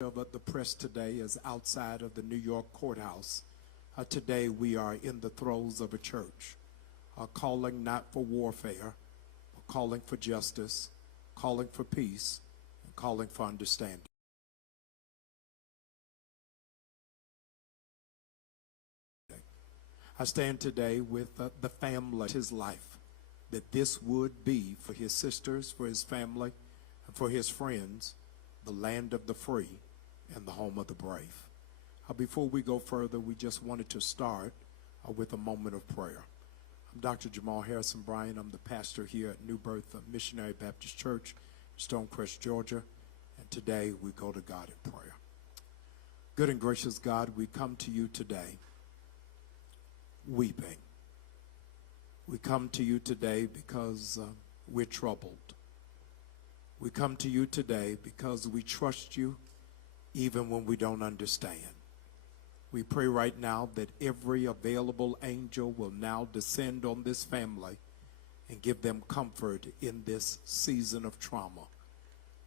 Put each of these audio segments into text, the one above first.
But the press today is outside of the New York courthouse. Today we are in the throes of a church, calling not for warfare, but calling for justice, calling for peace, and calling for understanding. I stand today with the family, his life, that this would be for his sisters, for his family, and for his friends, the land of the free and the home of the brave. Before we go further, we just wanted to start with a moment of prayer. I'm Dr. Jamal Harrison Bryan. I'm the pastor here at New Birth Missionary Baptist Church, Stonecrest, Georgia. And today we go to God in prayer. Good and gracious God, we come to you today weeping. We come to you today because we're troubled. We come to you today because we trust you even when we don't understand. We pray right now that every available angel will now descend on this family and give them comfort in this season of trauma.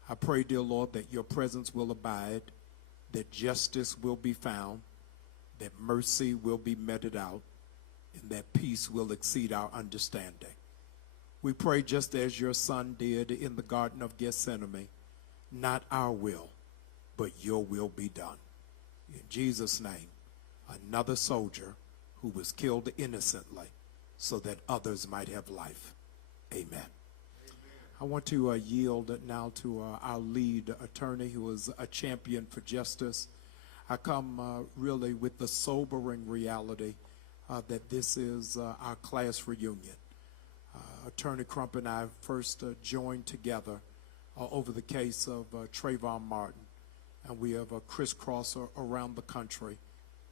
I pray, dear Lord, that your presence will abide, that justice will be found, that mercy will be meted out, and that peace will exceed our understanding. We pray just as your son did in the Garden of Gethsemane, not our will, but your will be done. In Jesus' name, another soldier who was killed innocently so that others might have life. Amen. Amen. I want to yield now to our lead attorney who is a champion for justice. I come really with the sobering reality that this is our class reunion. Attorney Crump and I first joined together over the case of Trayvon Martin, and we have crisscrossed around the country,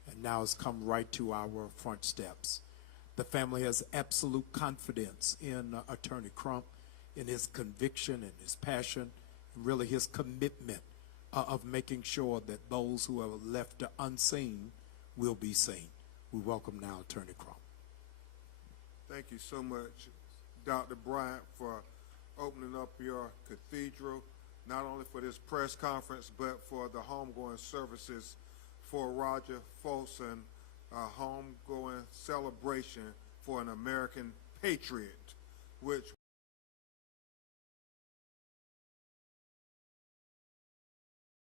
and now has come right to our front steps. The family has absolute confidence in Attorney Crump, in his conviction and his passion, and really his commitment of making sure that those who are left unseen will be seen. We welcome now Attorney Crump. Thank you so much, Dr. Bryant, for opening up your cathedral, not only for this press conference, but for the homegoing services for Roger Fortson, a homegoing celebration for an American patriot, which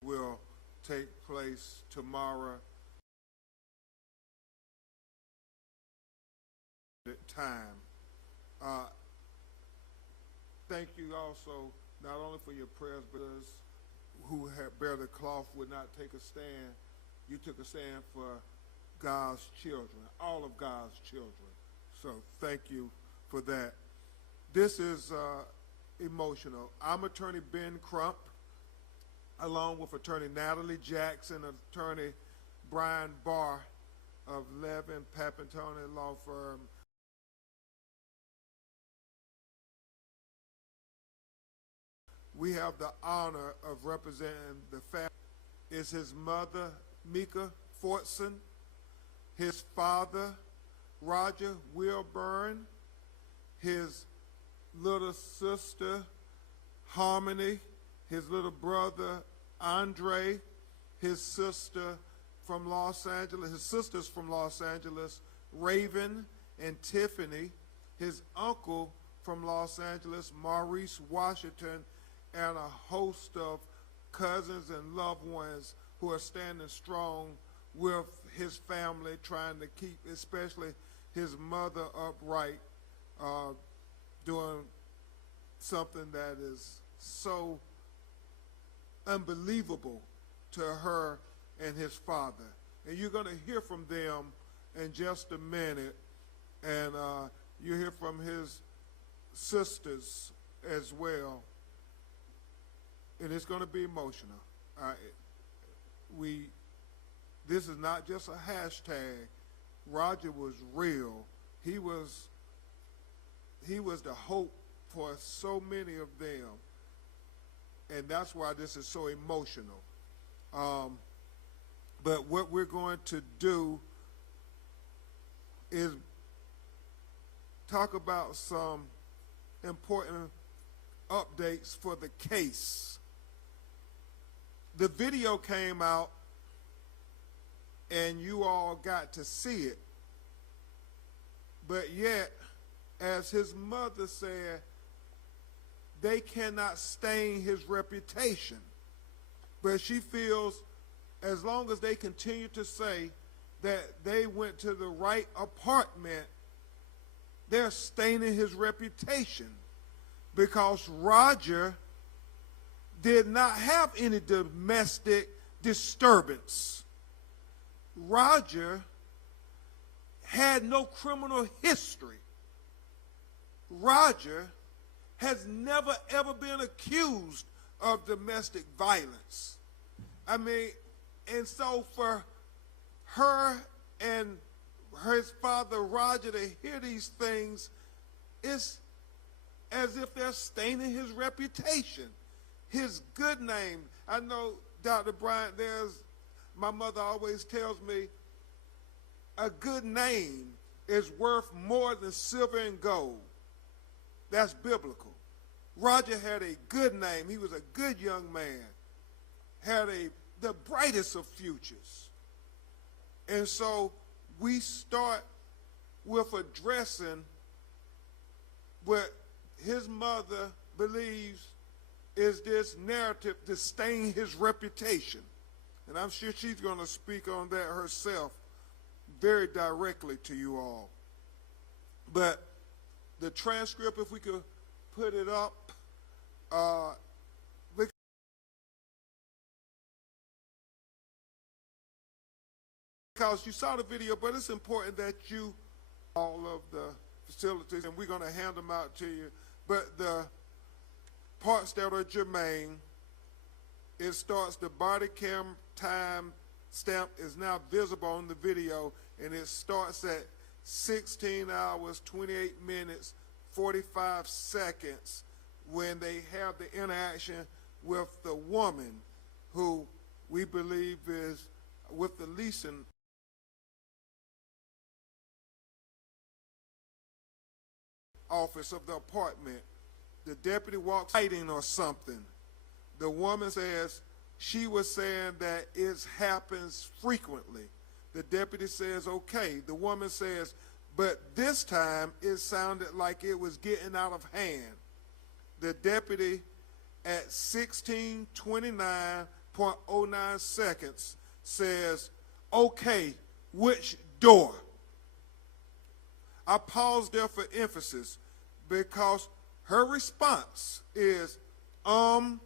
will take place tomorrow time. Thank you also not only for your prayers, but those who have bear the cloth would not take a stand. You took a stand for God's children, all of God's children. So thank you for that. This is emotional. I'm Attorney Ben Crump, along with Attorney Natalie Jackson, Attorney Brian Barr of Levin Papantoni Law Firm. We have the honor of representing the family. Is his mother, Mika Fortson, his father, Roger Wilburn, his little sister, Harmony, his little brother, Andre, his sister from Los Angeles, his sisters from Los Angeles, Raven and Tiffany, his uncle from Los Angeles, Maurice Washington, and a host of cousins and loved ones who are standing strong with his family, trying to keep especially his mother upright, doing something that is so unbelievable to her and his father. And you're going to hear from them in just a minute, and you hear from his sisters as well. And it's going to be emotional. This is not just a hashtag. Roger was real. He was the hope for so many of them, and that's why this is so emotional. But what we're going to do is talk about some important updates for the case the video came out and you all got to see it. But yet, as his mother said, they cannot stain his reputation. But she feels as long as they continue to say that they went to the right apartment, they're staining his reputation, because Roger did not have any domestic disturbance. Roger had no criminal history. Roger has never ever been accused of domestic violence. I mean, and so for her and his father Roger to hear these things, it's as if they're staining his reputation, his good name. I know, Dr. Bryant, my mother always tells me, a good name is worth more than silver and gold. That's biblical. Roger had a good name. He was a good young man, had the brightest of futures. And so we start with addressing what his mother believes is this narrative to stain his reputation. And I'm sure she's going to speak on that herself very directly to you all. But the transcript, if we could put it up, because you saw the video, but it's important that you, all of the facilities, and we're going to hand them out to you, but the parts that are germane, it starts, the body cam time stamp is now visible on the video, and it starts at 16 hours, 28 minutes, 45 seconds when they have the interaction with the woman who we believe is with the leasing office of the apartment. The deputy walks fighting or something. The woman says she was saying that it happens frequently. The deputy says, okay. The woman says, but this time it sounded like it was getting out of hand. The deputy at 16:29.09 seconds says, okay, which door? I paused there for emphasis because her response is, I'm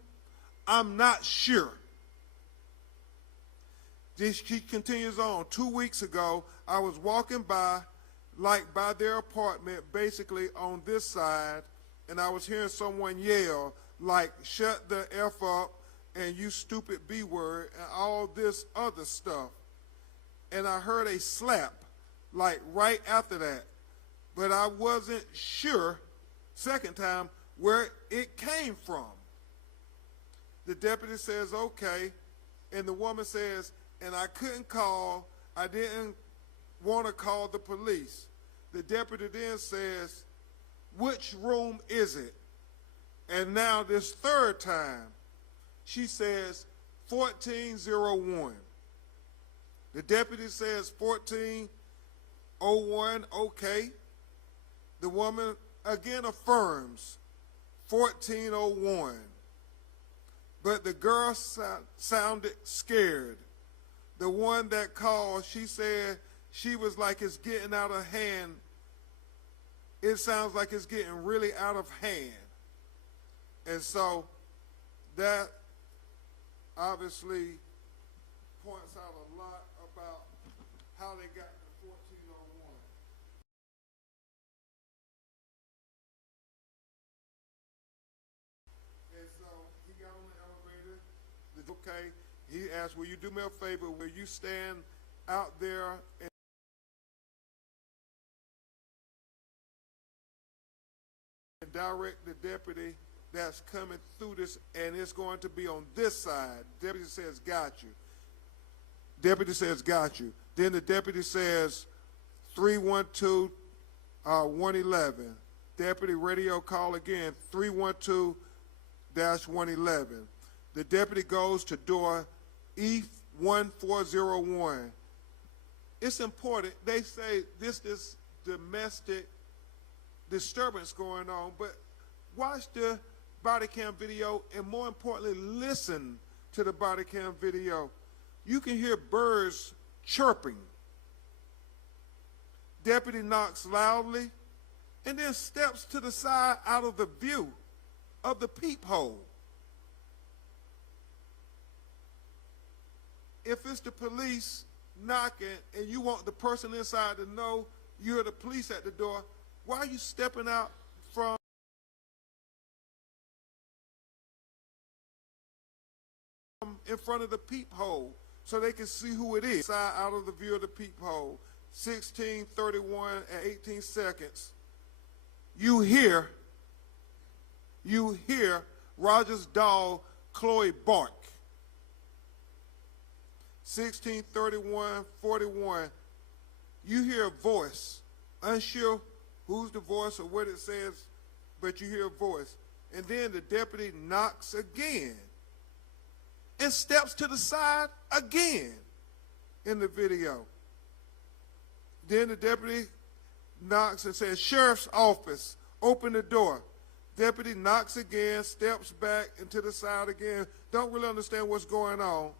not sure. She continues on. 2 weeks ago, I was walking by their apartment, basically on this side, and I was hearing someone yell, like, shut the F up, and you stupid B word, and all this other stuff. And I heard a slap, like right after that. But I wasn't sure, second time, where it came from. The deputy says, okay, and the woman says, and I didn't want to call the police. The deputy then says, which room is it? And now this third time, she says 1401. The deputy says 1401, okay. The woman again affirms 1401. But the girl sounded scared. The one that called, she said she was like, it's getting out of hand. It sounds like it's getting really out of hand. And so that obviously points out a lot about how they got to 1401. And so he got on the elevator. Okay, he asked, will you do me a favor? Will you stand out there and direct the deputy that's coming through this, and it's going to be on this side. Deputy says, got you. Deputy says, got you. Then the deputy says, 312-111. Deputy radio call again, 312-111. The deputy goes to door E1401. It's important. They say this is domestic disturbance going on, but watch the body cam video and more importantly, listen to the body cam video. You can hear birds chirping. Deputy knocks loudly and then steps to the side out of the view of the peephole. If it's the police knocking and you want the person inside to know you're the police at the door, why are you stepping out from in front of the peephole so they can see who it is? Side out of the view of the peephole. 16:31 and 18 seconds. You hear Roger's dog Chloe bark. 16:31:41. You hear a voice, unsure who's the voice or what it says, but you hear a voice. And then the deputy knocks again and steps to the side again in the video. Then the deputy knocks and says, "Sheriff's office, open the door." Deputy knocks again, steps back into the side again. Don't really understand what's going on.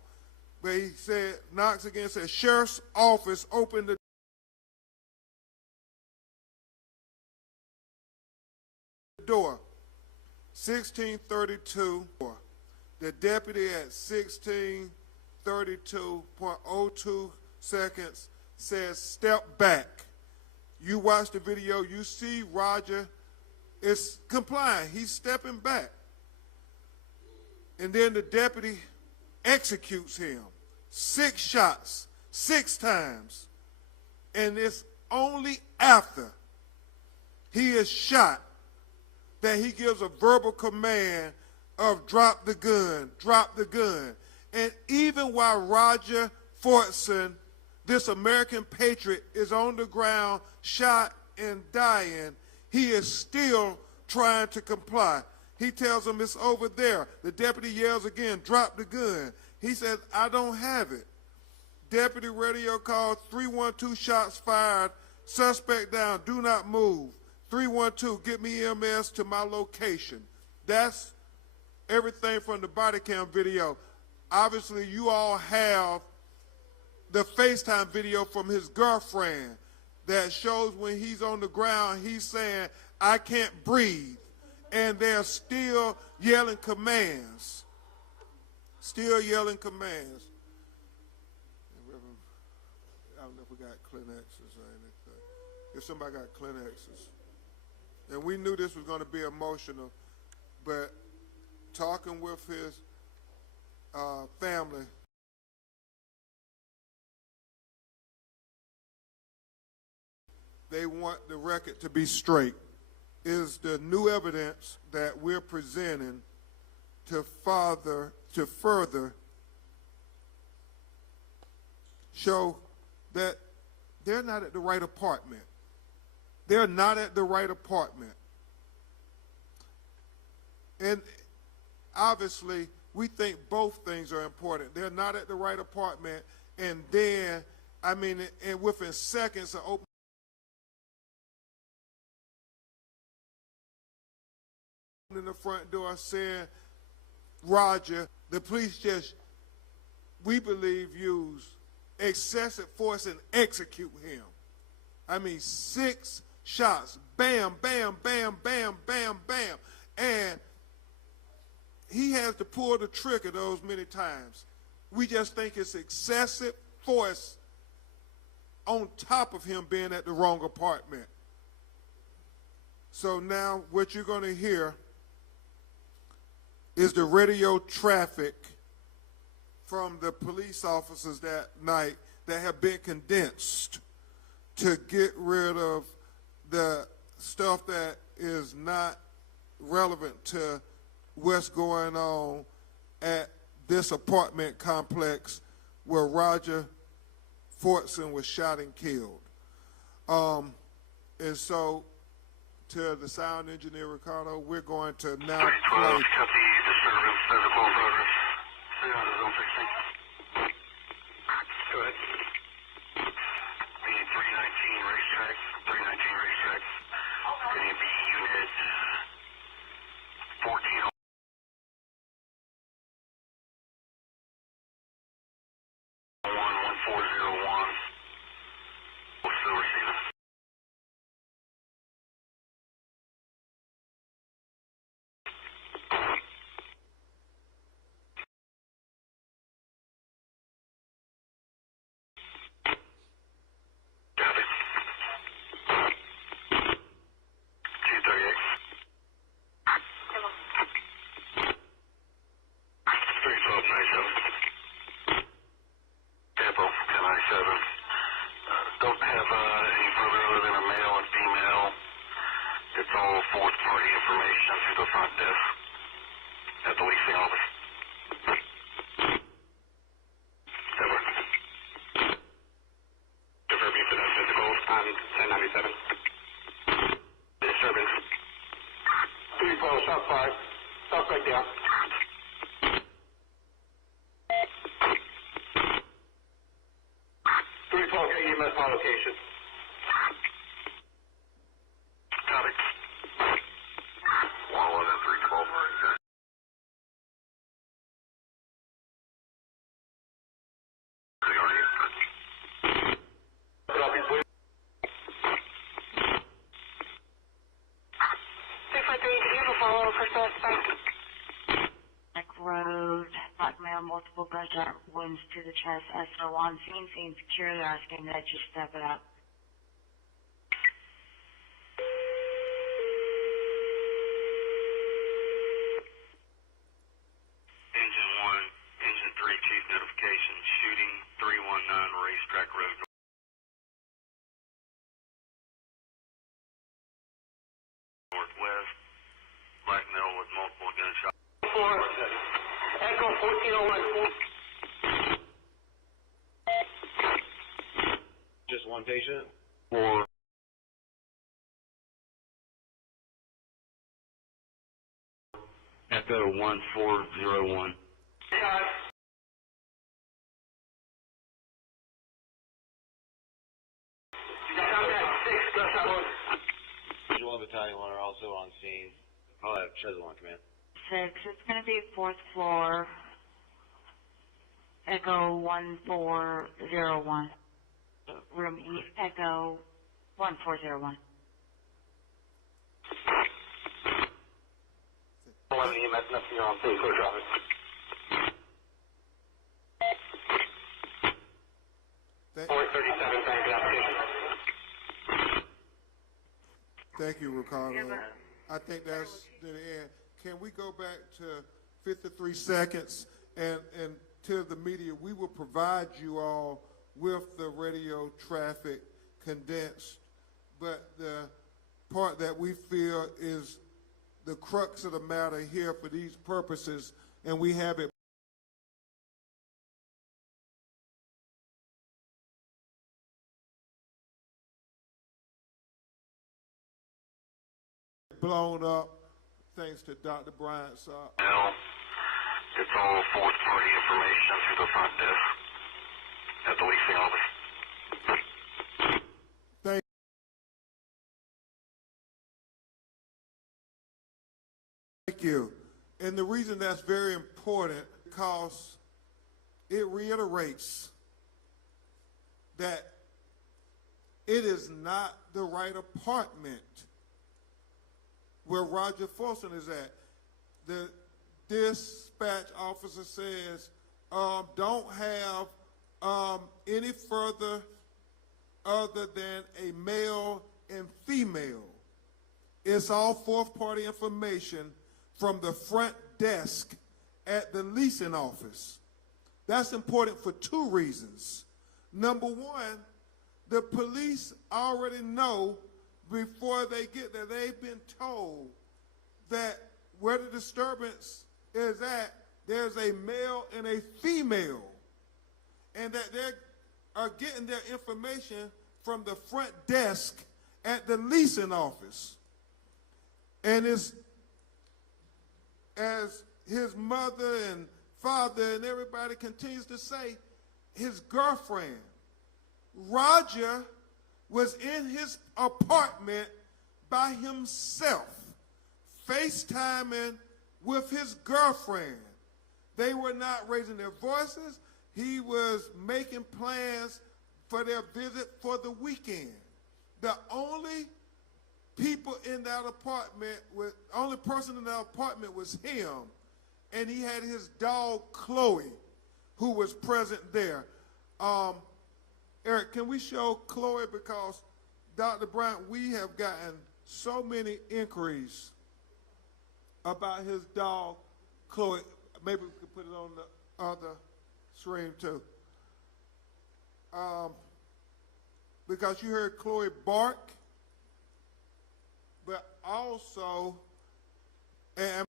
But he said, knocks again, says, "Sheriff's office, open the door." 16:32. The deputy at 16:32.02 seconds says, "Step back." You watch the video, you see Roger is complying. He's stepping back. And then the deputy executes him. 6 shots, 6 times. And it's only after he is shot that he gives a verbal command of drop the gun, drop the gun. And even while Roger Fortson, this American patriot, is on the ground, shot and dying, he is still trying to comply. He tells him it's over there. The deputy yells again, "Drop the gun." He says, "I don't have it." Deputy radio call, 312, shots fired. Suspect down, do not move. 312, get me EMS to my location. That's everything from the body cam video. Obviously, you all have the FaceTime video from his girlfriend that shows when he's on the ground, he's saying, "I can't breathe." And they're still yelling commands. Still yelling commands. I don't know if we got Kleenexes or anything. If somebody got Kleenexes. And we knew this was going to be emotional, but talking with his family, they want the record to be straight. Is the new evidence that we're presenting to further show that they're not at the right apartment. They're not at the right apartment. And obviously, we think both things are important. They're not at the right apartment, and then, and within seconds of opening the front door saying, Roger, the police just, we believe, used excessive force and execute him. 6 shots, bam, bam, bam, bam, bam, bam. And he has to pull the trigger those many times. We just think it's excessive force on top of him being at the wrong apartment. So now what you're going to hear is the radio traffic from the police officers that night that have been condensed to get rid of the stuff that is not relevant to what's going on at this apartment complex where Roger Fortson was shot and killed. And so, to the sound engineer, Ricardo, we're going to now play. Copy disturbance, physical progress. zone 16. Go ahead. The 319 racetrack. 319 racetrack. Going to be unit 14. 1401. Still receiving. Copy. 238. 31297. Tempo 1097. Don't have any further other than a male and female. It's all fourth party information through the front desk at the leasing office. Over. Confirm you for that physical on 1097. Disturbance. 312, shot 5. Suspect down. 312, EMS on location. Copy. 111 312 right there. Copy, please. 243, do you have a follow for suspect? Neck Road, black male, multiple gunshot wounds to the chest. SO on scene, scene secure. They're asking that you step it up. Engine 1, Engine 3, chief notification, shooting 319 Racetrack Road. Northwest, black male with multiple gunshots. Echo 1401. Just one patient? For Echo 1401. Visual battalion one are also on scene. I'll have Chisel on command. 6, it's going to be 4th floor. Echo 1401. Room E, Echo 1401. 11 EMS, nothing on scene, clear traffic. Thank, 437, thank you, application. thank you, Ricardo. I think that's the end. Can we go back to 53 seconds and to the media? We will provide you all with the radio traffic condensed, but the part that we feel is the crux of the matter here for these purposes, and we have it blown up thanks to Dr. Bryant's Now, it's all fourth party information through the front desk at the leasing office. Thank you. And the reason that's very important because it reiterates that it is not the right apartment where Roger Fortson is at. The dispatch officer says, don't have any further other than a male and female. It's all fourth party information from the front desk at the leasing office. That's important for two reasons. Number one, the police already know before they get there, they've been told that where the disturbance is at, there's a male and a female, and that they are getting their information from the front desk at the leasing office. And it's, as his mother and father and everybody continues to say his girlfriend. Roger was in his apartment by himself, FaceTiming with his girlfriend. They were not raising their voices. He was making plans for their visit for the weekend. The only people in that apartment, only person in that apartment was him, and he had his dog Chloe, who was present there. Eric, can we show Chloe, because Dr. Bryant, we have gotten so many inquiries about his dog Chloe. Maybe we could put it on the other screen too. Because you heard Chloe bark, but also, and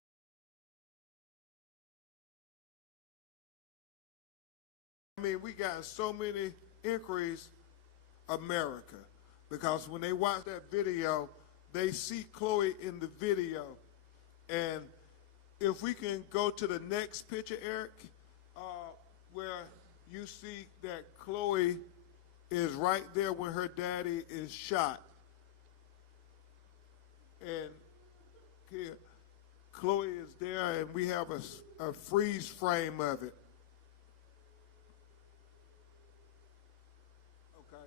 I mean, we got so many inquiries, America, because when they watch that video, they see Chloe in the video. And if we can go to the next picture, Eric, where you see that Chloe is right there when her daddy is shot. And here, Chloe is there, and we have a freeze frame of it. Okay.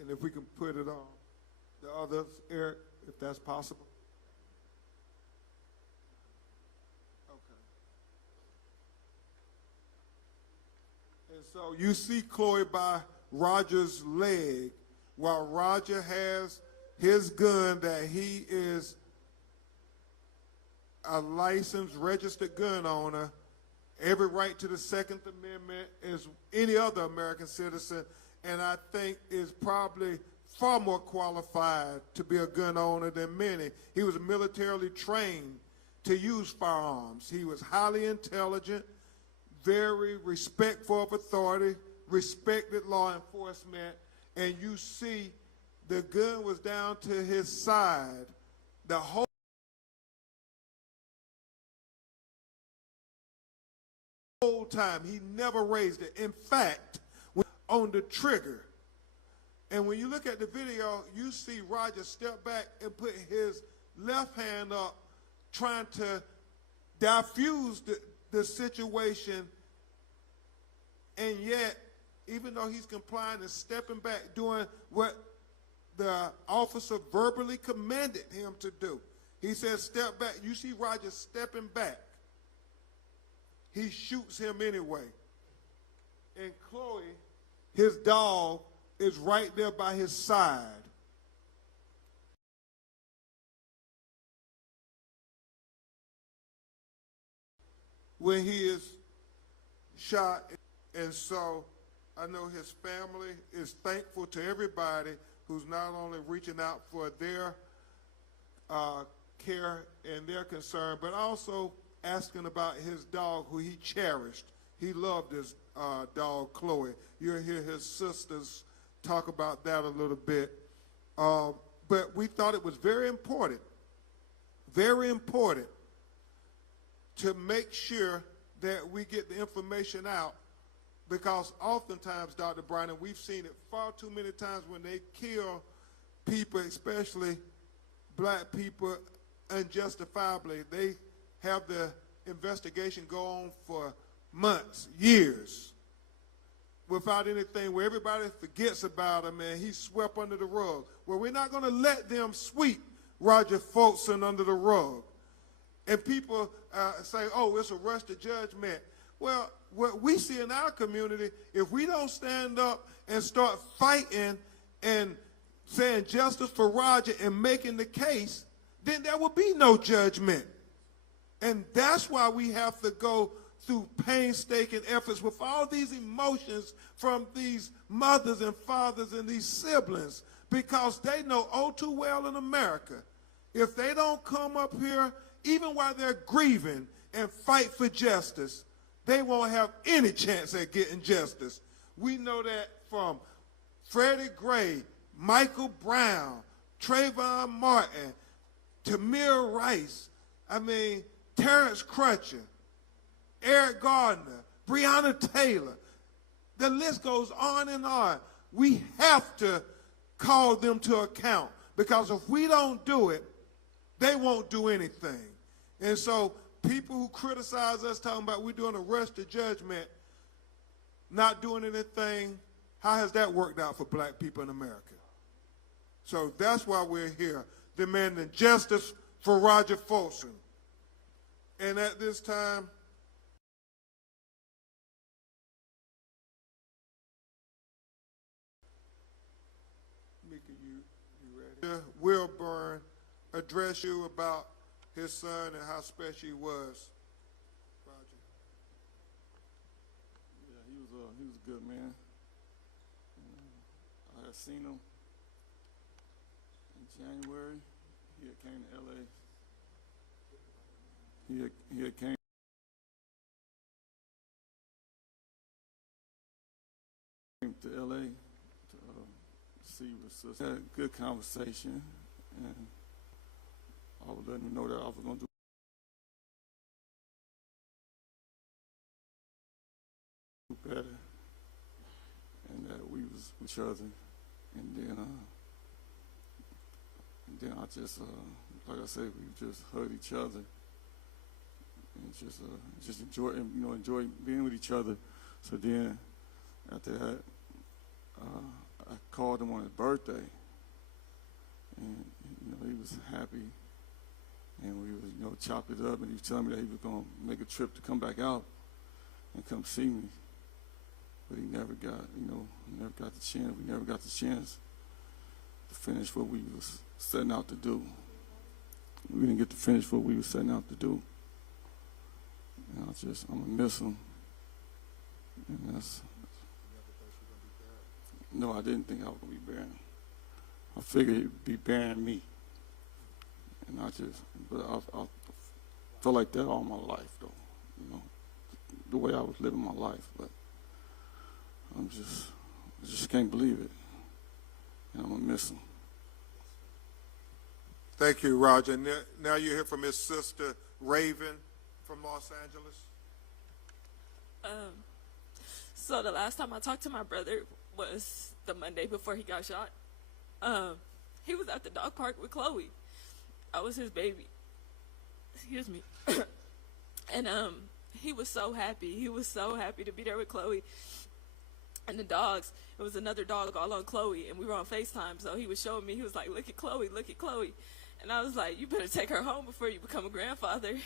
And if we can put it on the others, Eric, if that's possible. Okay. And so you see Chloe by Roger's leg, while Roger has his gun that he is a licensed, registered gun owner, every right to the Second Amendment as any other American citizen, and I think is probably far more qualified to be a gun owner than many. He was militarily trained to use firearms. He was highly intelligent, very respectful of authority, respected law enforcement, and you see the gun was down to his side the whole time. He never raised it. In fact, on the trigger. And when you look at the video, you see Roger step back and put his left hand up, trying to diffuse the situation, and yet, even though he's complying and stepping back, doing what the officer verbally commanded him to do. He said, step back. You see Roger stepping back. He shoots him anyway. And Chloe, his dog, is right there by his side. When he is shot. And so I know his family is thankful to everybody who's not only reaching out for their care and their concern, but also asking about his dog, who he cherished. He loved his dog, Chloe. You'll hear his sisters talk about that a little bit. But we thought it was very important to make sure that we get the information out, because oftentimes, Dr. Bryan, we've seen it far too many times when they kill people, especially black people, unjustifiably. They have the investigation go on for months, years, without anything, where everybody forgets about him and he's swept under the rug. Well, we're not going to let them sweep Roger Fortson under the rug. And people say, oh, it's a rush to judgment. Well, what we see in our community, if we don't stand up and start fighting and saying justice for Roger and making the case, then there will be no judgment. And that's why we have to go through painstaking efforts with all these emotions from these mothers and fathers and these siblings, because they know all too well in America, if they don't come up here, even while they're grieving, and fight for justice, they won't have any chance at getting justice. We know that from Freddie Gray, Michael Brown, Trayvon Martin, Tamir Rice, Terrence Crutcher. Eric Gardner, Breonna Taylor. The list goes on and on. We have to call them to account, because if we don't do it, they won't do anything. And so people who criticize us talking about we're doing a rush to judgment, not doing anything, how has that worked out for black people in America? So that's why we're here, demanding justice for Roger Fortson. And at this time, Mika, you ready? Wilburn address you about his son and how special he was. Roger. Yeah, he was a good man. I had seen him in January. He had came to LA. He had came to LA to see his sister. Had a good conversation, and I was letting him know that I was going to do better, and that we was with each other. And then I just, like I said, we just hugged each other and just enjoy being with each other. So then, after that, I called him on his birthday, and he was happy, and we was chopped it up, and he was telling me that he was going to make a trip to come back out and come see me, but he never got the chance. We never got the chance to finish what we was setting out to do. We didn't get to finish what we were setting out to do, and I'm gonna miss him. And that's. No, I didn't think I was gonna be barren. I figured he'd be burying me, and I felt like that all my life, though. The way I was living my life, but I just can't believe it, and I'm gonna miss him. Thank you, Roger. Now you hear from his sister, Raven, from Los Angeles. So the last time I talked to my brother was the Monday before he got shot. He was at the dog park with Chloe. I was his baby. Excuse me. And he was so happy. He was so happy to be there with Chloe and the dogs. It was another dog all on Chloe, and we were on FaceTime, so he was showing me. He was like, look at Chloe, look at Chloe. And I was like, you better take her home before you become a grandfather.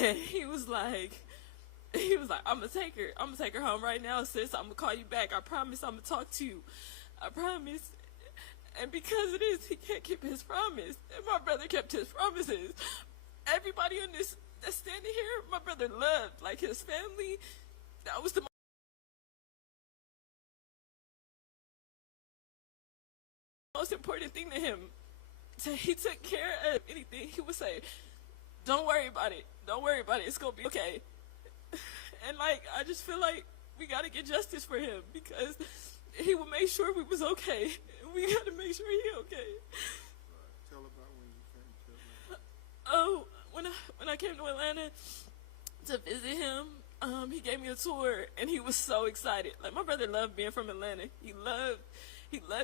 And he was like, I'm gonna take her home right now, sis. I'm gonna call you back. I promise I'm gonna talk to you. I promise. And because it is, he can't keep his promise. And my brother kept his promises. Everybody on this that's standing here, my brother loved, like his family. That was the most important thing to him. So he took care of anything. He would say, don't worry about it. Don't worry about it. It's going to be okay. And I just feel like we got to get justice for him, because he would make sure we was okay. And we got to make sure he okay. Tell about when you came to Atlanta. Oh, when I came to Atlanta to visit him, he gave me a tour, and he was so excited. Like, my brother loved being from Atlanta. He loved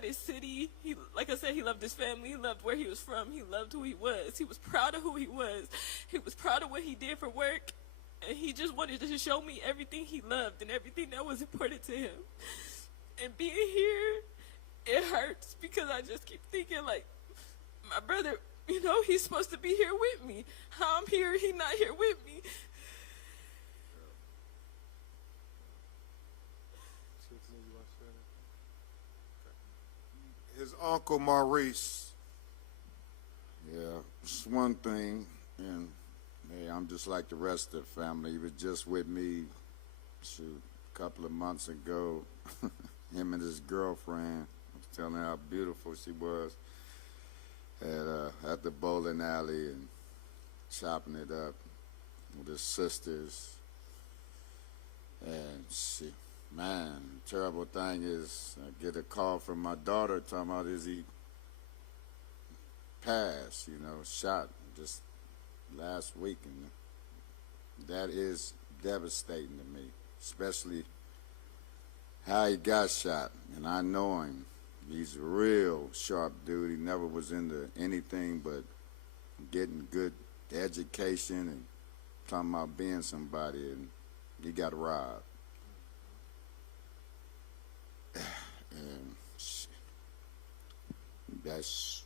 his city. Like I said, he loved his family. He loved where he was from. He loved who he was. He was proud of who he was. He was proud of what he did for work. And he just wanted to show me everything he loved and everything that was important to him. And being here, it hurts, because I just keep thinking, like, my brother, he's supposed to be here with me. How I'm here, he's not here with me. His uncle Maurice. Yeah, it's one thing, and hey, I'm just like the rest of the family. He was just with me a couple of months ago. Him and his girlfriend. I was telling her how beautiful she was at the bowling alley and chopping it up with his sisters. And terrible thing is, I get a call from my daughter talking about, is he passed, shot just last week, and that is devastating to me, especially how he got shot. And I know him. He's a real sharp dude. He never was into anything but getting good education and talking about being somebody, and he got robbed. And that's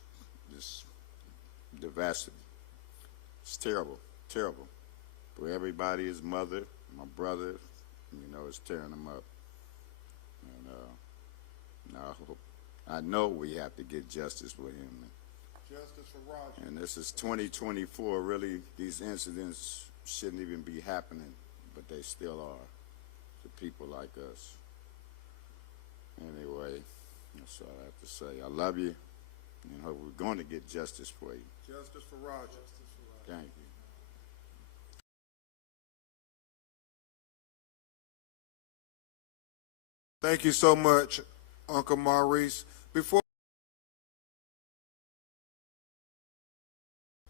just devastating. It's terrible, terrible. For everybody, his mother, my brother, you know, it's tearing them up. And I know we have to get justice for him. Justice for Roger. And this is 2024. Really, these incidents shouldn't even be happening, but they still are to people like us. Anyway, that's all I have to say. I love you, and hope we're going to get justice for you. Justice for Roger. Thank you. Thank you so much, Uncle Maurice. Before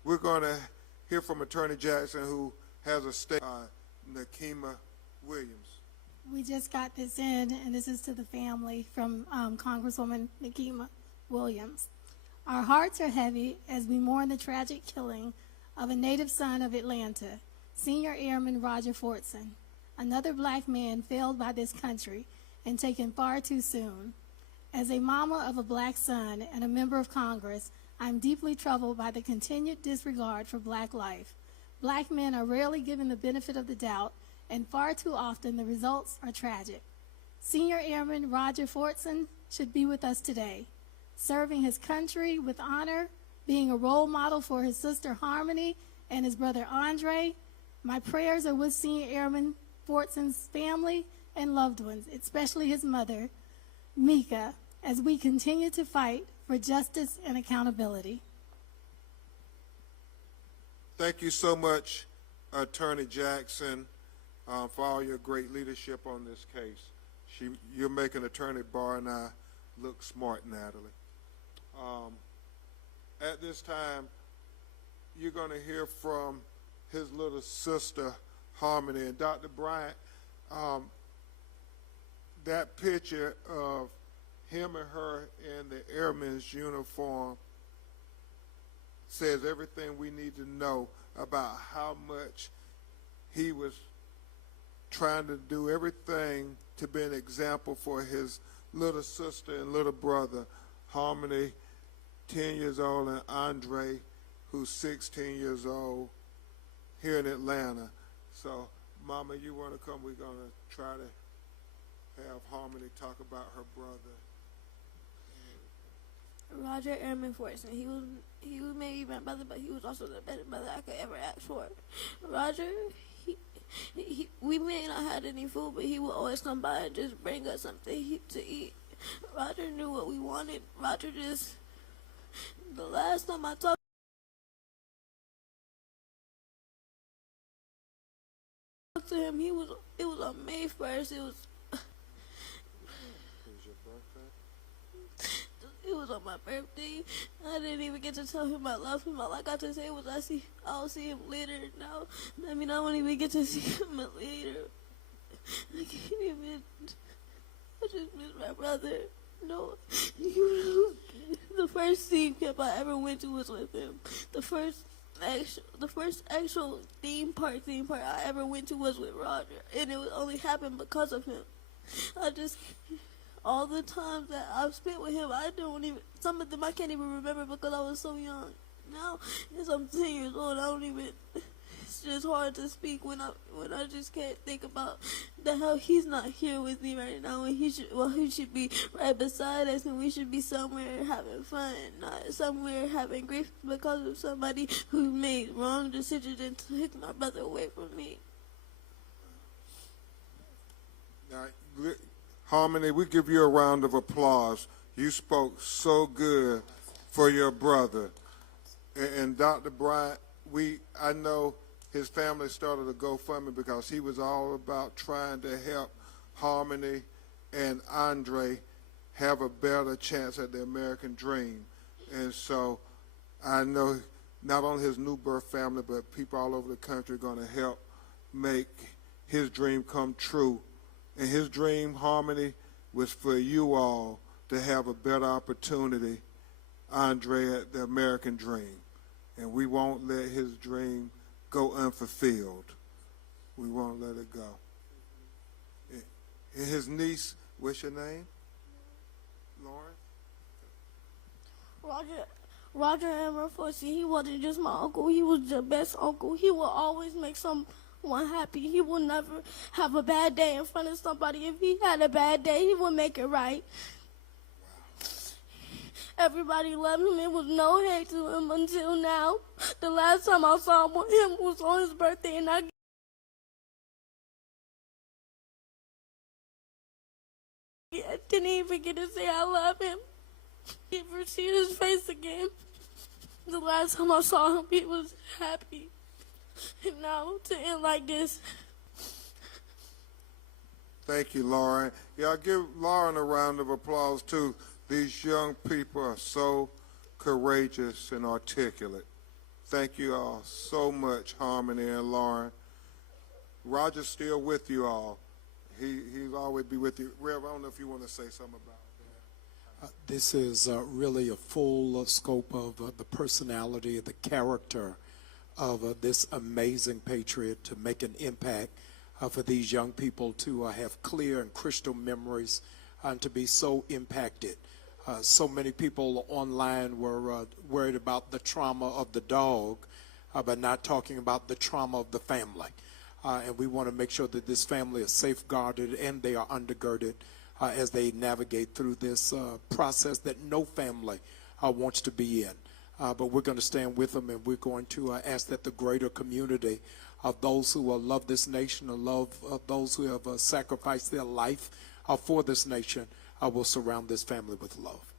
we're going to hear from Attorney Jackson, who has a statement, Nakima Williams. We just got this in, and this is to the family from Congresswoman Nakima Williams. Our hearts are heavy as we mourn the tragic killing of a native son of Atlanta, Senior Airman Roger Fortson, another black man failed by this country and taken far too soon. As a mama of a black son and a member of Congress, I'm deeply troubled by the continued disregard for black life. Black men are rarely given the benefit of the doubt, and far too often the results are tragic. Senior Airman Roger Fortson should be with us today, serving his country with honor, being a role model for his sister Harmony and his brother Andre. My prayers are with Senior Airman Fortson's family and loved ones, especially his mother, Mika, as we continue to fight for justice and accountability. Thank you so much, Attorney Jackson, for all your great leadership on this case. You're making Attorney Barr and I look smart, Natalie. At this time, you're going to hear from his little sister, Harmony. And Dr. Bryant, that picture of him and her in the airman's uniform says everything we need to know about how much he was trying to do everything to be an example for his little sister and little brother, Harmony, 10 years old, and Andre, who's 16 years old, here in Atlanta. So, Mama, you want to come? We're going to try to have Harmony talk about her brother. Roger Airman Fortson. He was maybe my brother, but he was also the best brother I could ever ask for. Roger, we may not have any food, but he would always come by and just bring us something to eat. Roger knew what we wanted. Roger just, the last time I talked to him, it was on May 1st. It was on my birthday. I didn't even get to tell him I love him. All I got to say was I'll see him later. Now, I mean, I won't even get to see him later. I can't even. I just miss my brother. No, the first theme camp I ever went to was with him. The first actual theme park I ever went to was with Roger, and it only happened because of him. All the times that I've spent with him, some of them I can't even remember because I was so young. Now, as I'm 10 years old, it's just hard to speak when I just can't think about how he's not here with me right now, and he should be right beside us, and we should be somewhere having fun, not somewhere having grief because of somebody who made wrong decisions and took my brother away from me. Now, Harmony, we give you a round of applause. You spoke so good for your brother. And Dr. Bryant, I know his family started a GoFundMe because he was all about trying to help Harmony and Andre have a better chance at the American dream. And so I know not only his new birth family, but people all over the country are going to help make his dream come true. And his dream, Harmony, was for you all to have a better opportunity, Andre, at the American dream. And we won't let his dream go unfulfilled. We won't let it go. And his niece, what's your name? Lauren? Roger Fortson, he wasn't just my uncle, he was the best uncle. He will always make someone happy. He will never have a bad day in front of somebody. If he had a bad day, he would make it right. Wow. Everybody loved him. It was no hate to him until now. The last time I saw him was on his birthday, and I didn't even get to say I love him. Never see his face again. The last time I saw him, he was happy. And now to end like this. Thank you, Lauren. Yeah, give Lauren a round of applause too. These young people are so courageous and articulate. Thank you all so much, Harmony and Lauren. Roger's still with you all. He'll always be with you. Rev, I don't know if you want to say something about that. This is really a full scope of the personality, the character of this amazing patriot to make an impact for these young people to have clear and crystal memories and to be so impacted. So many people online were worried about the trauma of the dog, but not talking about the trauma of the family. And we want to make sure that this family is safeguarded and they are undergirded as they navigate through this process that no family wants to be in. But we're going to stand with them, and we're going to ask that the greater community of those who love this nation, or love those who have sacrificed their life for this nation, will surround this family with love.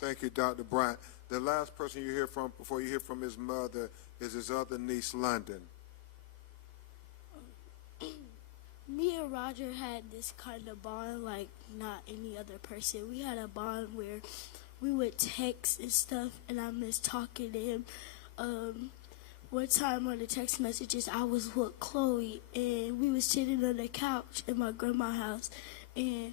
Thank you, Dr. Bryant. The last person you hear from before you hear from his mother is his other niece, London. Me and Roger had this kind of bond like not any other person. We had a bond where we would text and stuff, and I miss talking to him. One time on the text messages, I was with Chloe, and we was sitting on the couch in my grandma's house, and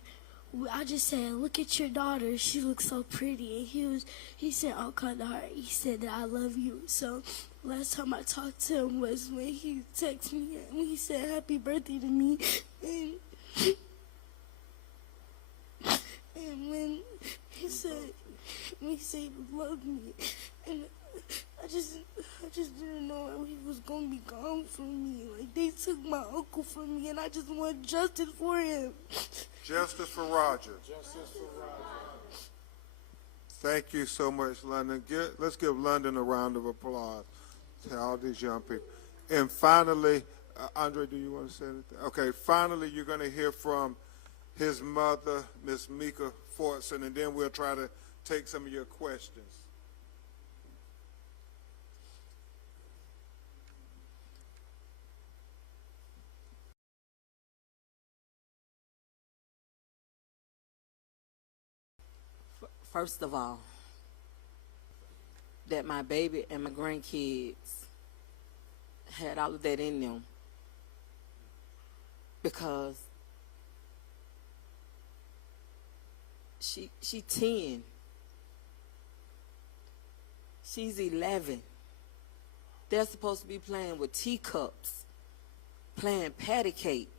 I just said, "Look at your daughter. She looks so pretty." And he said, "Oh, kind of heart." He said that I love you. So last time I talked to him was when he texted me and he said happy birthday to me, and when he said he loved me, and I just didn't know he was gonna be gone from me. Like, they took my uncle from me, and I just want justice for him. Justice for Roger. Justice for Roger. Thank you so much, London. Let's give London a round of applause to all these young people. And finally, Andre, do you want to say anything? Okay, finally, you're going to hear from his mother, Miss Mika Fortson, and then we'll try to take some of your questions. First of all, that my baby and my grandkids had all of that in them, because she 10, she's 11. They're supposed to be playing with teacups, playing patty cake.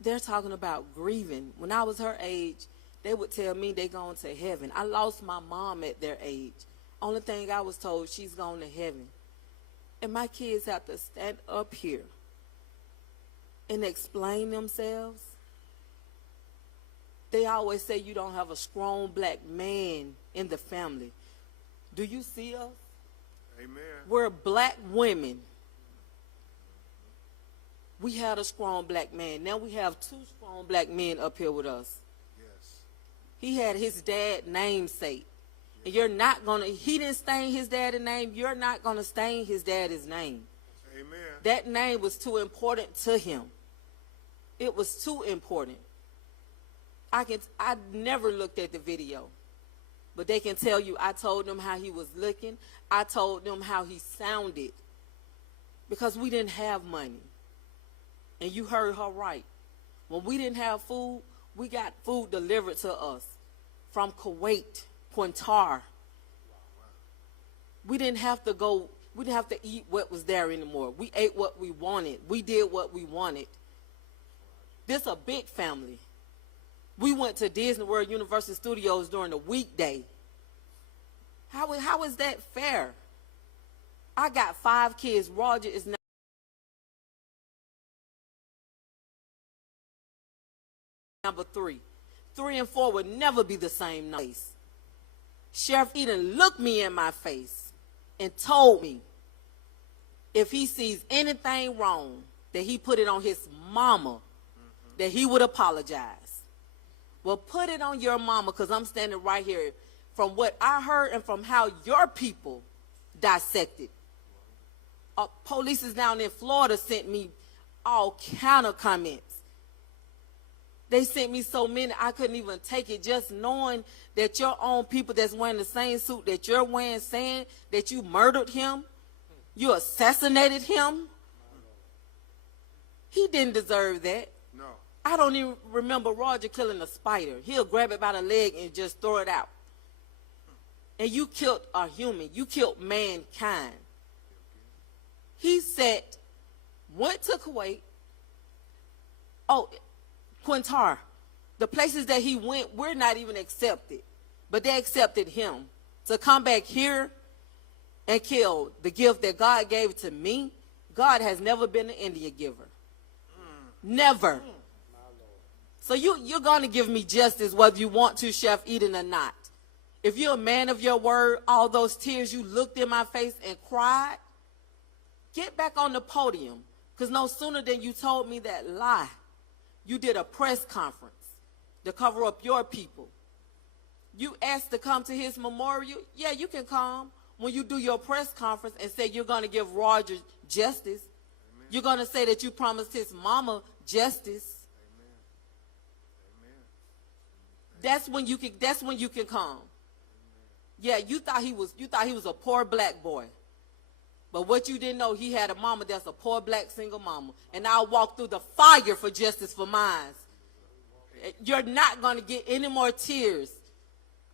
They're talking about grieving. When I was her age, they would tell me they going to heaven. I lost my mom at their age. Only thing I was told, she's going to heaven. And my kids have to stand up here and explain themselves. They always say you don't have a strong black man in the family. Do you see us? Amen. We're black women. We had a strong black man. Now we have 2 strong black men up here with us. He had his dad namesake. And you're not going to, he didn't stain his dad's name. You're not going to stain his daddy's name. Amen. That name was too important to him. It was too important. I never looked at the video, but they can tell you I told them how he was looking. I told them how he sounded. because we didn't have money. And you heard her right. When we didn't have food, we got food delivered to us from Kuwait, Qatar. We didn't have to eat what was there anymore. We ate what we wanted. We did what we wanted. This a big family. We went to Disney World Universal Studios during the weekday. How is that fair? I got 5 kids. Roger is now number 3. 3 and 4 would never be the same place. Sheriff Eden looked me in my face and told me if he sees anything wrong, that he put it on his mama, that he would apologize. Well, put it on your mama, because I'm standing right here. From what I heard and from how your people dissected. Police down in Florida sent me all kind of comments. They sent me so many I couldn't even take it, just knowing that your own people that's wearing the same suit that you're wearing, saying that you murdered him, you assassinated him. He didn't deserve that. No. I don't even remember Roger killing a spider. He'll grab it by the leg and just throw it out. And you killed a human. You killed mankind. He went to Kuwait. Qatar. The places that he went, we're not even accepted. But they accepted him. To come back here and kill the gift that God gave to me, God has never been an India giver. Never. So you're going to give me justice whether you want to, Chef Eden, or not. If you're a man of your word, all those tears you looked in my face and cried, get back on the podium. Because no sooner than you told me that lie, you did a press conference to cover up your people. You asked to come to his memorial. Yeah, you can come when you do your press conference and say you're going to give Roger justice. Amen. You're going to say that you promised his mama justice. Amen. That's when you can come. Yeah, you thought he was a poor black boy. But what you didn't know, he had a mama that's a poor black single mama. And I'll walk through the fire for justice for mine. You're not going to get any more tears.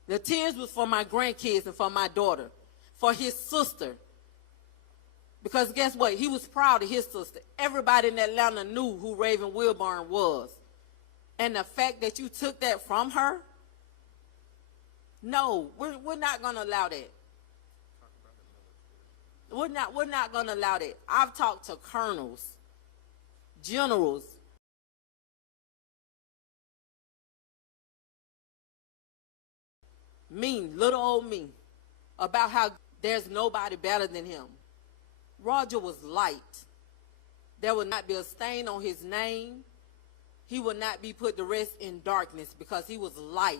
The tears was for my grandkids and for my daughter, for his sister. Because guess what? He was proud of his sister. Everybody in Atlanta knew who Raven Wilburn was. And the fact that you took that from her, no, we're not going to allow that. We're not going to allow that. I've talked to colonels, generals. Little old me, about how there's nobody better than him. Roger was light. There would not be a stain on his name. He would not be put to rest in darkness because he was light.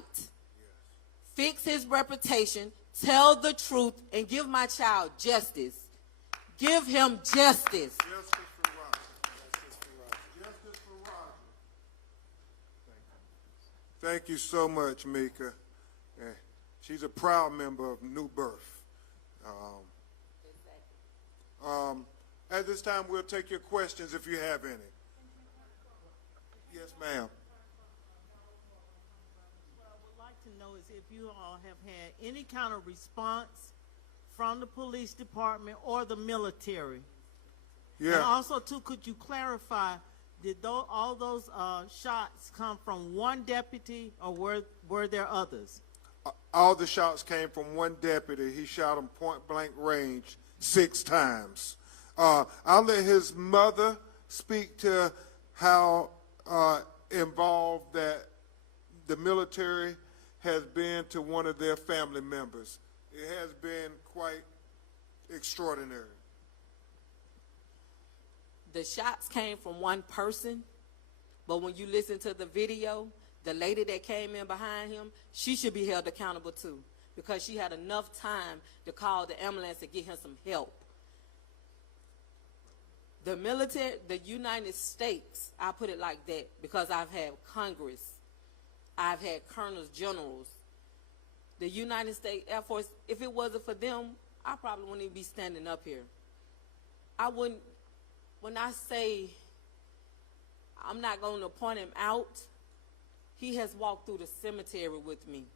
Fix his reputation, tell the truth, and give my child justice. Give him justice. Justice for Roger. Justice for Roger. Thank you so much, Mika. She's a proud member of New Birth. At this time, we'll take your questions if you have any. Yes, ma'am. What I would like to know is if you all have had any kind of response from the police department or the military. Yeah. And also, too, could you clarify, did all those shots come from one deputy, or were there others? All the shots came from one deputy. He shot him point blank range 6 times. I'll let his mother speak to how involved that the military has been to one of their family members. It has been quite extraordinary. The shots came from one person, but when you listen to the video, the lady that came in behind him, she should be held accountable too, because she had enough time to call the ambulance and get him some help. The military, the United States, I put it like that because I've had Congress, I've had colonels, generals. The United States Air Force, if it wasn't for them, I probably wouldn't even be standing up here. I wouldn't, when I say I'm not going to point him out, he has walked through the cemetery with me.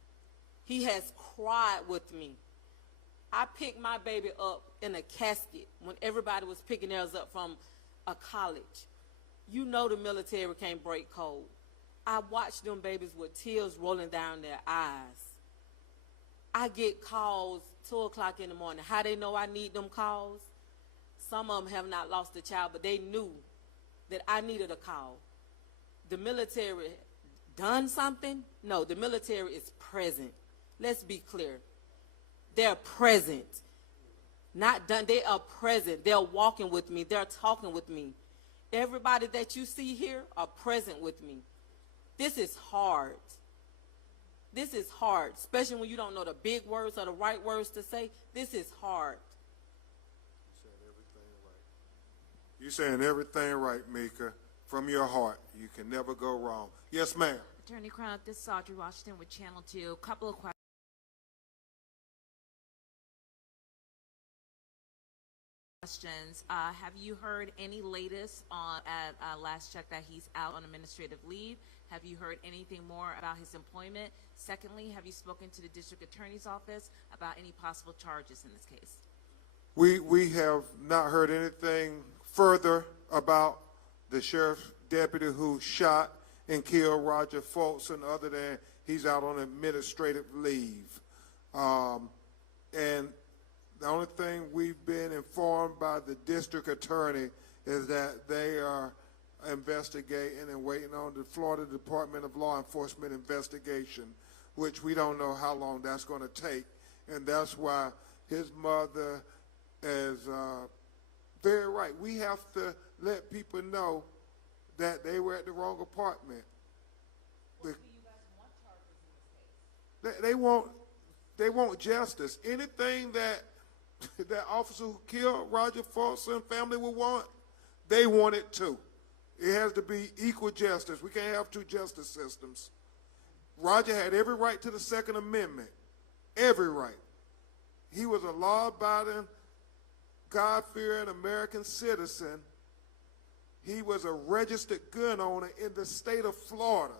He has cried with me. I picked my baby up in a casket when everybody was picking theirs up from a college. You know the military can't break code. I watched them babies with tears rolling down their eyes. I get calls 2 o'clock in the morning. How they know I need them calls? Some of them have not lost a child, but they knew that I needed a call. The military done something? No, the military is present. Let's be clear. They're present. Not done. They are present. They're walking with me. They're talking with me. Everybody that you see here are present with me. This is hard. This is hard, especially when you don't know the big words or the right words to say. This is hard. You're saying everything right, Mika. From your heart. You can never go wrong. Yes, ma'am. Attorney Crown, this is Audrey Washington with Channel 2. A couple of questions. Have you heard any latest on, at last check, that he's out on administrative leave? Have you heard anything more about his employment? Secondly, have you spoken to the district attorney's office about any possible charges in this case? We have not heard anything further about the sheriff's deputy who shot and killed Roger Fortson, other than he's out on administrative leave. And the only thing we've been informed by the district attorney is that they are investigating and waiting on the Florida Department of Law Enforcement investigation, which we don't know how long that's going to take. And that's why his mother is very right. We have to let people know that they were at the wrong apartment. What do you guys want charges in this case? They want justice. Anything that that officer who killed Roger Fortson family would want, they want it too. It has to be equal justice. We can't have two justice systems. Roger had every right to the Second Amendment. Every right. He was a law-abiding, God-fearing American citizen. He was a registered gun owner in the state of Florida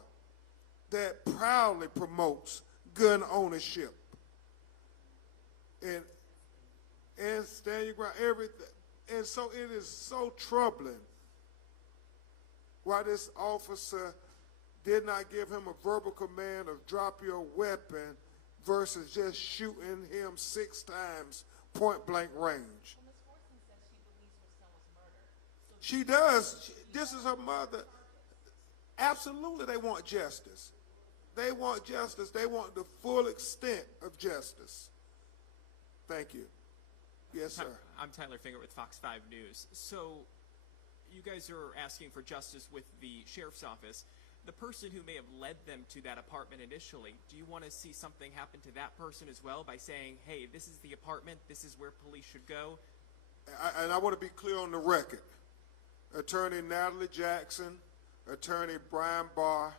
that proudly promotes gun ownership. And stand your ground, everything. And so it is so troubling why this officer did not give him a verbal command of drop your weapon versus just shooting him 6 times point blank range. Well, Ms. Fortson says she believes her son was murdered. So She does. This is her mother. Absolutely, they want justice. They want justice. They want the full extent of justice. Thank you. Yes, sir. I'm Tyler Finger with Fox 5 News. So you guys are asking for justice with the sheriff's office. The person who may have led them to that apartment initially, do you want to see something happen to that person as well by saying, hey, this is the apartment, this is where police should go? And I want to be clear on the record. Attorney Natalie Jackson, Attorney Brian Barr,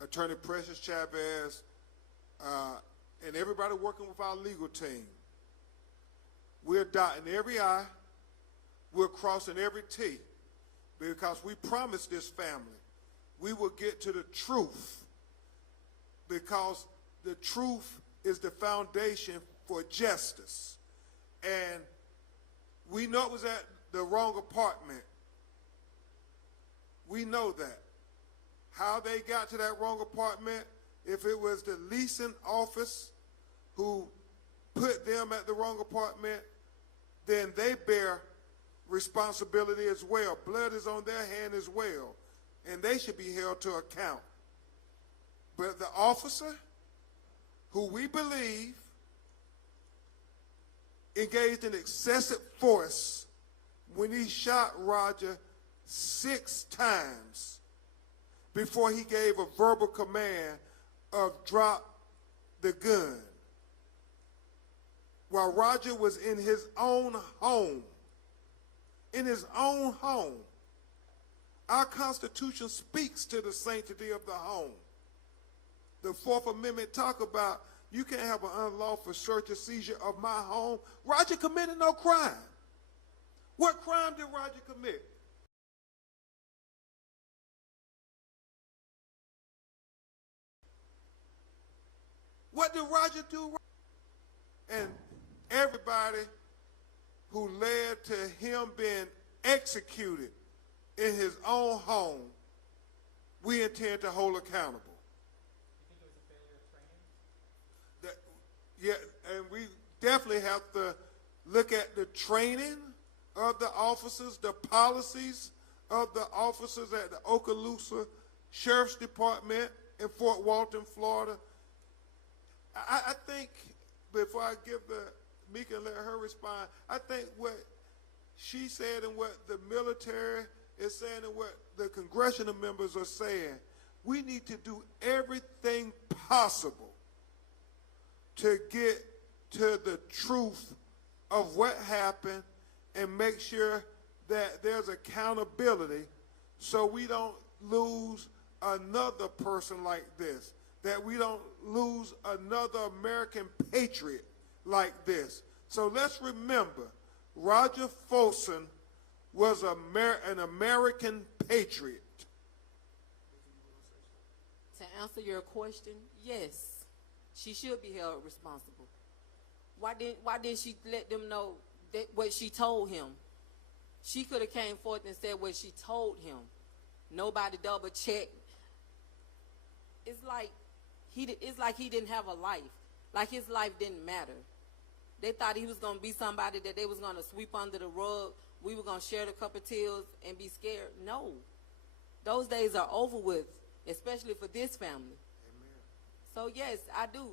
Attorney Precious Chavez, and everybody working with our legal team, we're dotting every I, we're crossing every T, because we promised this family we will get to the truth, because the truth is the foundation for justice. And we know it was at the wrong apartment. We know that. How they got to that wrong apartment, if it was the leasing office who put them at the wrong apartment, then they bear responsibility as well. Blood is on their hand as well, and they should be held to account. But the officer, who we believe engaged in excessive force when he shot Roger 6 times before he gave a verbal command of drop the gun, while Roger was in his own home. In his own home. Our Constitution speaks to the sanctity of the home. The Fourth Amendment talk about you can't have an unlawful search or seizure of my home. Roger committed no crime. What crime did Roger commit? What did Roger do? And everybody who led to him being executed in his own home, we intend to hold accountable. You think it was a failure of training? Yeah, and we definitely have to look at the training of the officers, the policies of the officers at the Okaloosa Sheriff's Department in Fort Walton, Florida. I think, before I give Mika and let her respond, I think what she said and what the military is saying and what the congressional members are saying, we need to do everything possible to get to the truth of what happened and make sure that there's accountability so we don't lose another person like this, that we don't lose another American patriot like this. So let's remember, Roger Fortson was an American patriot. To answer your question, yes, she should be held responsible. Why didn't she let them know that what she told him? She could have came forth and said what she told him. Nobody double checked. It's like he didn't have a life. Like his life didn't matter. They thought he was going to be somebody that they was going to sweep under the rug. We were going to share the cup of tears and be scared. No. Those days are over with, especially for this family. Amen. So, yes, I do.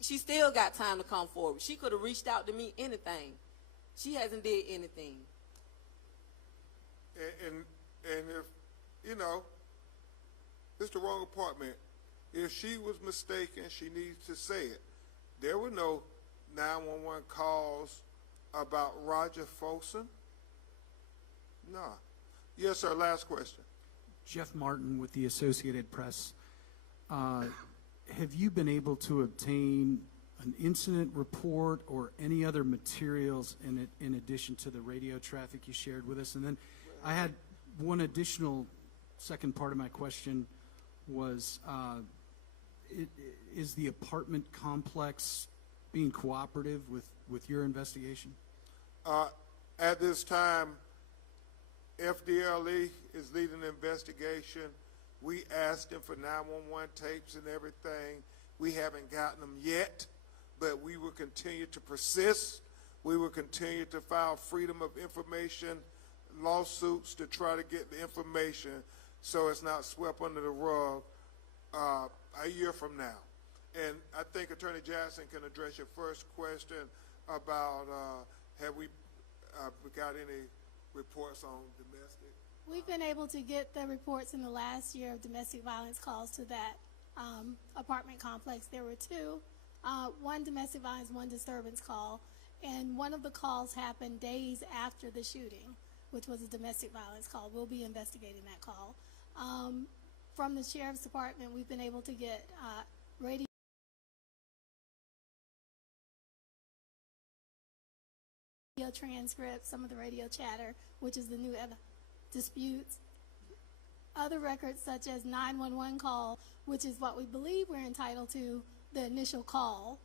She still got time to come forward. She could have reached out to me anything. She hasn't did anything. And if, you know, it's the wrong apartment. If she was mistaken, she needs to say it. There were no 911 calls about Roger Fortson. No. Yes, sir. Last question. Jeff Martin with the Associated Press. Have you been able to obtain an incident report or any other materials in addition to the radio traffic you shared with us? And then I had one additional second part of my question was, is the apartment complex being cooperative with your investigation? At this time, FDLE is leading the investigation. We asked them for 911 tapes and everything. We haven't gotten them yet, but we will continue to persist. We will continue to file freedom of information lawsuits to try to get the information so it's not swept under the rug a year from now. And I think Attorney Jackson can address your first question about have we got any reports on domestic? We've been able to get the reports in the last year of domestic violence calls to that apartment complex. There were two, one domestic violence, one disturbance call, and one of the calls happened days after the shooting, which was a domestic violence call. We'll be investigating that call. From the Sheriff's Department, we've been able to get radio transcripts, some of the radio chatter, which is the new disputes, other records such as 911 call, which is what we believe we're entitled to, the initial call.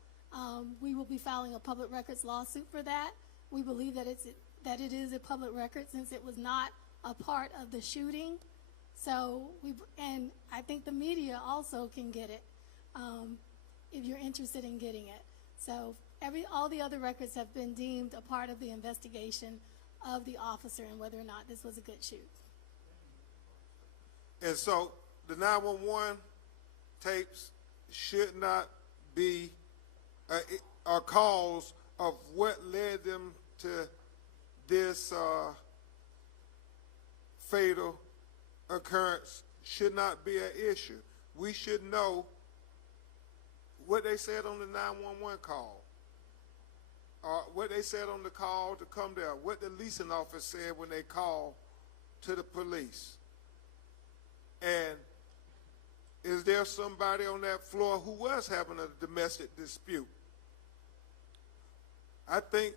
We will be filing a public records lawsuit for that. We believe that it is a public record since it was not a part of the shooting. So and I think the media also can get it if you're interested in getting it. So all the other records have been deemed a part of the investigation of the officer and whether or not this was a good shoot. And so the 911 tapes should not be a cause of what led them to this fatal occurrence should not be an issue. We should know what they said on the 911 call, what they said on the call to come there, what the leasing office said when they called to the police. And is there somebody on that floor who was having a domestic dispute? I think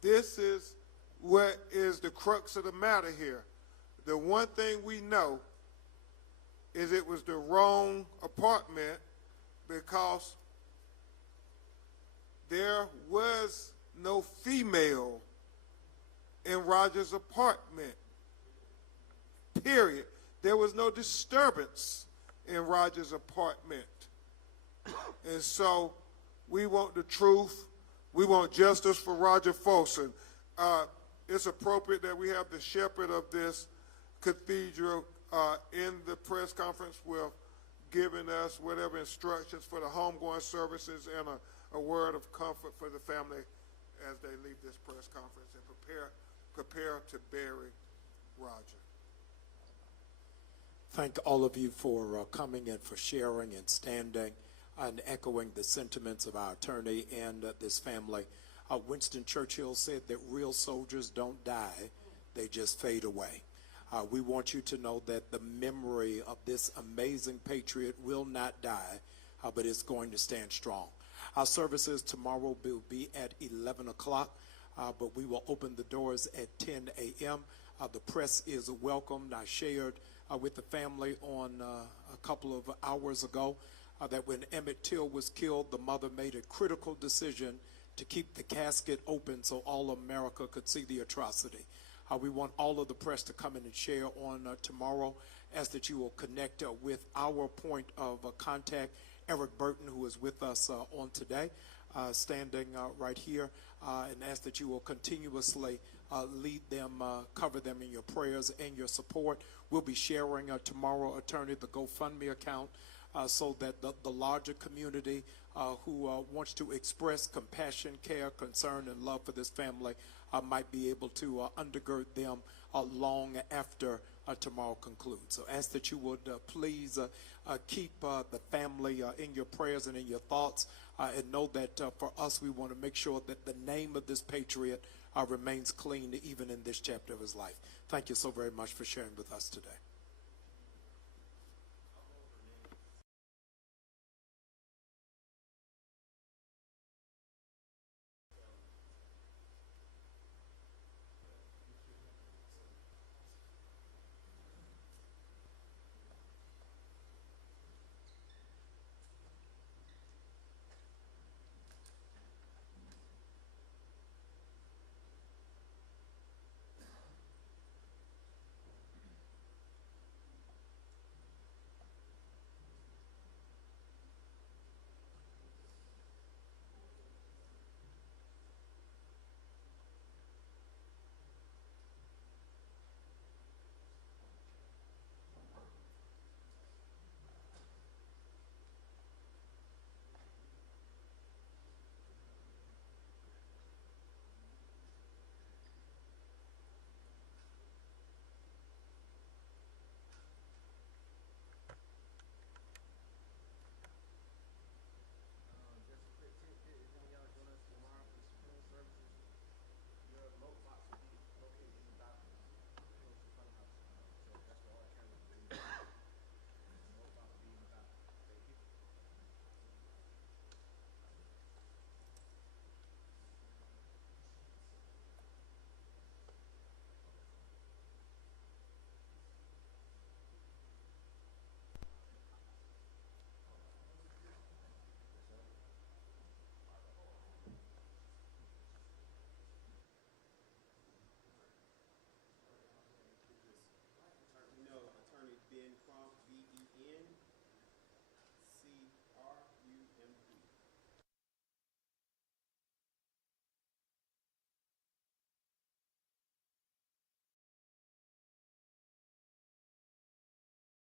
this is what is the crux of the matter here. The one thing we know is it was the wrong apartment because there was no female in Roger's apartment, period. There was no disturbance in Roger's apartment. And so we want the truth. We want justice for Roger Fortson. It's appropriate that we have the shepherd of this cathedral in the press conference with giving us whatever instructions for the homegoing services and a word of comfort for the family as they leave this press conference and prepare to bury Roger. Thank all of you for coming and for sharing and standing and echoing the sentiments of our attorney and this family. Winston Churchill said that real soldiers don't die, they just fade away. We want you to know that the memory of this amazing patriot will not die, but it's going to stand strong. Our services tomorrow will be at 11 o'clock, but we will open the doors at 10 a.m. The press is welcomed. I shared with the family on a couple of hours ago that when Emmett Till was killed, the mother made a critical decision to keep the casket open so all of America could see the atrocity. We want all of the press to come in and share on tomorrow. Ask that you will connect with our point of contact, Eric Burton, who is with us on today, standing right here, and ask that you will continuously lead them, cover them in your prayers and your support. We'll be sharing tomorrow, attorney, the GoFundMe account so that the larger community who wants to express compassion, care, concern, and love for this family might be able to undergird them long after tomorrow concludes. So ask that you would please keep the family in your prayers and in your thoughts, and know that for us, we want to make sure that the name of this patriot remains clean even in this chapter of his life. Thank you so very much for sharing with us today.